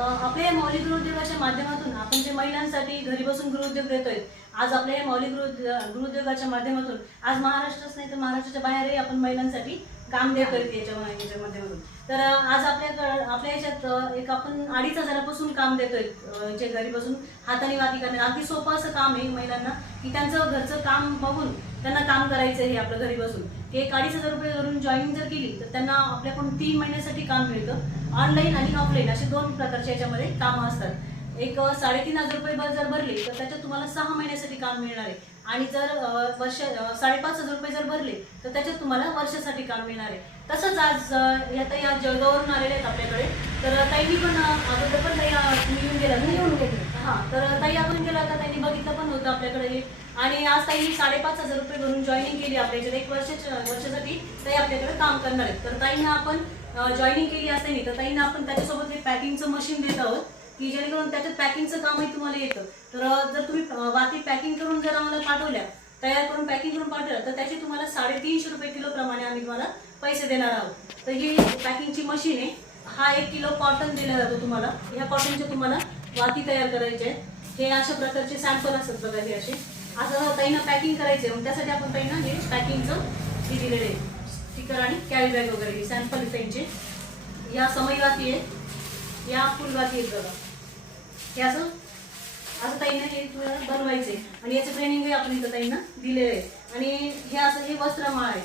आपल्या या मौलिक गृहोद्योगाच्या माध्यमातून आपण जे महिलांसाठी घरी बसून गृहोद्योग देतोय आज आपल्या या मौलिक गृह गृहोद्योगाच्या माध्यमातून आज महाराष्ट्रच नाही तर महाराष्ट्राच्या बाहेरही आपण महिलांसाठी काम देतोय याच्यामध्ये याच्यामध्ये म्हणून. तर आज आपल्याकडं आपल्या याच्यात एक आपण अडीच हजारापासून काम देतोय जे घरी बसून हाताने वाती करणे अगदी सोपं असं काम आहे महिलांना की त्यांचं घरचं काम बघून त्यांना काम करायचं आहे आपलं घरी बसून ते एक अडीच हजार रुपये धरून जॉईनिंग जर केली तर त्यांना आपल्याकडून तीन महिन्यासाठी काम मिळतं ऑनलाईन आणि ऑफलाईन असे दोन प्रकारचे याच्यामध्ये कामं असतात. एक साडेतीन हजार रुपये जर भरले तर त्याच्यात तुम्हाला सहा महिन्यासाठी काम मिळणार आहे. आणि जर वर्ष साडेपाच हजार रुपये जर भरले तर त्याच्यात तुम्हाला वर्षासाठी काम मिळणार आहे. तसंच आज या ताई आज जळगाववरून आलेले आहेत आपल्याकडे. तर ताईंनी पण अगोदर पण ताई तुम्ही येऊन गेला येऊन गेले. हा तर ताई आपण गेला होता त्यांनी बघितलं पण होतं आपल्याकडे. हे. आणि आज ताईंनी साडेपाच हजार रुपये भरून जॉईनिंग केली आपल्या याच्यात एक वर्षाच्या वर्षासाठी ताई आपल्याकडे काम करणार आहेत. तर ताईंना आपण जॉईनिंग केली असताना तर ताईंना आपण त्याच्यासोबत हे पॅकिंगचं मशीन देत आहोत. की जेणेकरून त्याच्यात पॅकिंगचं कामही तुम्हाला येतं. तर जर तुम्ही बाकी वाती पॅकिंग करून जर आम्हाला पाठवल्या तयार करून पॅकिंग करून पाठवलं तर त्याचे तुम्हाला साडेतीनशे रुपये किलो प्रमाणे आम्ही तुम्हाला पैसे देणार आहोत. तर ही पॅकिंगची मशीन आहे. हा एक किलो कॉटन दिला जातो तुम्हाला. ह्या कॉटनचे तुम्हाला वाती तयार करायचे आहेत. हे अशा प्रकारचे सॅम्पल असतात बघा हे असे. असं ताईंना पॅकिंग करायचे मग त्यासाठी आपण ताईंना हे पॅकिंगचं हे दिलेलं आहे. स्टिकर आणि कॅरी बॅग वगैरे हे सॅम्पल त्यांचे या समई वाती आहे या फुलवाती आहेत बघा. हे असं असं ताईंना हे तुम्हाला बनवायचे आणि याचं ट्रेनिंग आपण इथं ताईंना दिलेलं आहे आणि हे असं हे वस्त्रमाळा आहे.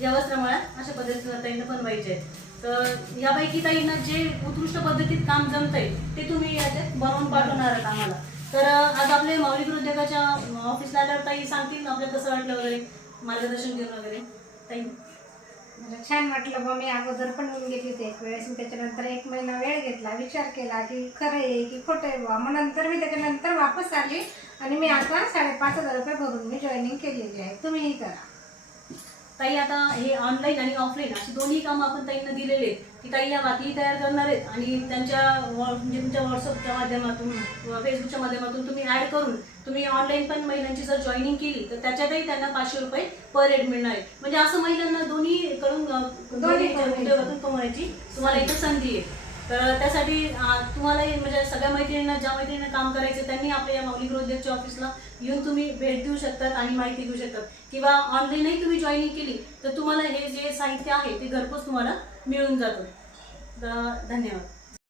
या वस्त्रमाळा अशा पद्धतीनं ताईंना बनवायचे आहेत तर यापैकी ताईंना जे उत्कृष्ट पद्धतीत काम जमतंय ते तुम्ही याच्यात बनवून पाठवणार आहात आम्हाला. तर आज आपले मौलिक उद्योगाच्या ऑफिसला आल्यावर ताई सांगतील आपल्याला कसं वाटलं वगैरे मार्गदर्शन घेऊन वगैरे. ताई. मला छान वाटलं. बा मी अगोदर पण येऊन घेतली ते एक वेळेस. मी त्याच्यानंतर एक महिना वेळ घेतला. विचार केला की खरं आहे की खोटं आहे बा मग नंतर मी त्याच्यानंतर वापस आली आणि मी आता साडेपाच हजार रुपये भरून मी जॉईनिंग केलेली आहे. तुम्हीही करा. ताई आता हे ऑनलाईन आणि ऑफलाईन अशी दोन्ही कामं आपण ताईंना दिलेले आहेत. की ताई या बातमी तयार करणार आहेत आणि त्यांच्या म्हणजे तुमच्या व्हॉट्सअपच्या माध्यमातून किंवा फेसबुकच्या माध्यमातून तुम्ही ॲड करून तुम्ही ऑनलाईन पण महिलांची जर जॉईनिंग केली तर त्याच्यातही त्यांना पाचशे रुपये पर हेड मिळणार आहे म्हणजे असं महिलांना दोन्ही उद्योगातून कमवण्याची तुम्हाला इथं संधी आहे. तर त्यासाठी तुम्हाला म्हणजे सगळ्या मैत्रिणींना ज्या मैत्रिणींना काम करायचं त्यांनी आपल्या या मौलिक रोजगारच्या ऑफिसला येऊन तुम्ही भेट देऊ शकतात आणि माहिती घेऊ शकतात. किंवा ऑनलाईनही तुम्ही जॉईनिंग केली तर तुम्हाला हे जे साहित्य आहे ते घरपोच तुम्हाला मिळून जातं. धन्यवाद.